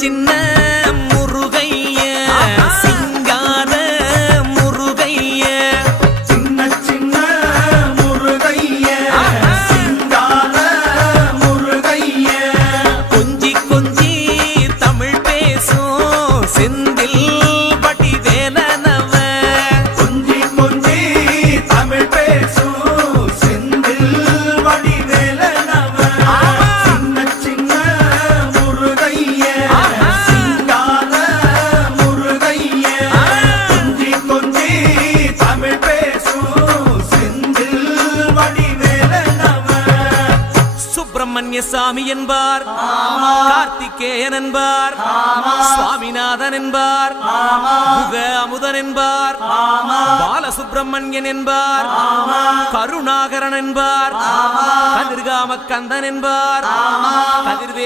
சின்ன முருகைய சிங்கார முருகைய சின்ன சின்ன முருகைய சிங்கார முருகைய கொஞ்சி கொஞ்சி தமிழ் பேசும் செந்தில் வடிவேலனவ கொஞ்சி கொஞ்சி தமிழ் பேசும் செந்தில் வடிவேலனவ சின்ன சின்ன முருகைய சிங்கார முருகைய கொஞ்சி கொஞ்சி தமிழ் பேசும் செந்தில் வடிவேலனவ சுப்பிரமணிய சாமி என்பார், கார்த்திகேயன் என்பார், சுவாமிநாதன் என்பார், முக அமுதன் என்பார், பாலசுப்பிரமணியன் என்பார், கருணாகரன் என்பார், கதிர்காம கந்தன் என்பார், கதிர்வே